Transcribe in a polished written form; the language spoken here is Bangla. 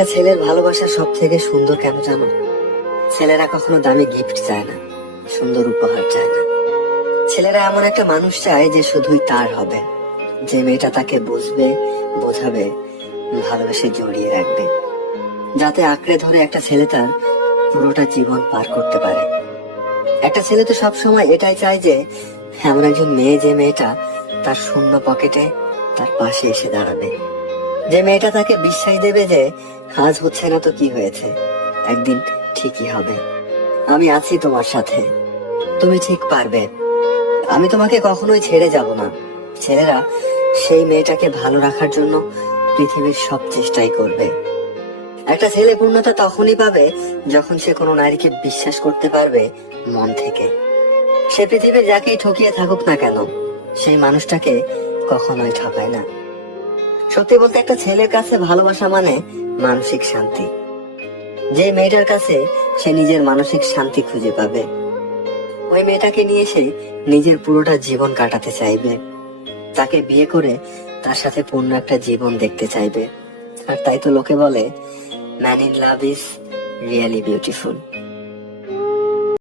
একটা ছেলের ভালোবাসা সব থেকে সুন্দর কেন জানো? ছেলেরা কখনো দামি গিফট চায় না, সুন্দর উপহার চায় না। ছেলেরা এমন একটা মানুষ চায় যে শুধুই তার হবে, যে মেয়েটা তাকে বুঝবে, বোঝাবে, ভালোবেসে জড়িয়ে রাখবে, যাতে আঁকড়ে ধরে একটা ছেলে তার পুরোটা জীবন পার করতে পারে। একটা ছেলে তো সবসময় এটাই চায় যে এমন একজন মেয়ে, যে মেয়েটা তার শূন্য পকেটে তার পাশে এসে দাঁড়াবে, যে মেয়েটা তাকে বিশ্বাস দেবে যে আজ হচ্ছে না তো কি হয়েছে, একদিন ঠিকই হবে, আমি আছি তোমার সাথে, তুমি ঠিক পারবে, আমি তোমাকে কখনোই ছেড়ে যাব না। ছেলেরা সেই মেয়েটাকে ভালো রাখার জন্য পৃথিবীর সব চেষ্টাই করবে। একটা ছেলে পূর্ণতা তখনই পাবে যখন সে কোনো নারীকে বিশ্বাস করতে পারবে মন থেকে। সে পৃথিবীর যাকেই ঠকিয়ে থাকুক না কেন, সেই মানুষটাকে কখনোই ঠকায় না। সত্যি বলতে, একটা ছেলের কাছে ভালোবাসা মানে মানসিক শান্তি। যে মেয়েটার কাছে সে নিজের মানসিক শান্তি খুঁজে পাবে, ওই মেয়েটাকে নিয়ে সে নিজের পুরোটা জীবন কাটাতে চাইবে, তাকে বিয়ে করে তার সাথে পূর্ণ একটা জীবন দেখতে চাইবে। আর তাই তো লোকে বলে, man in love is really beautiful.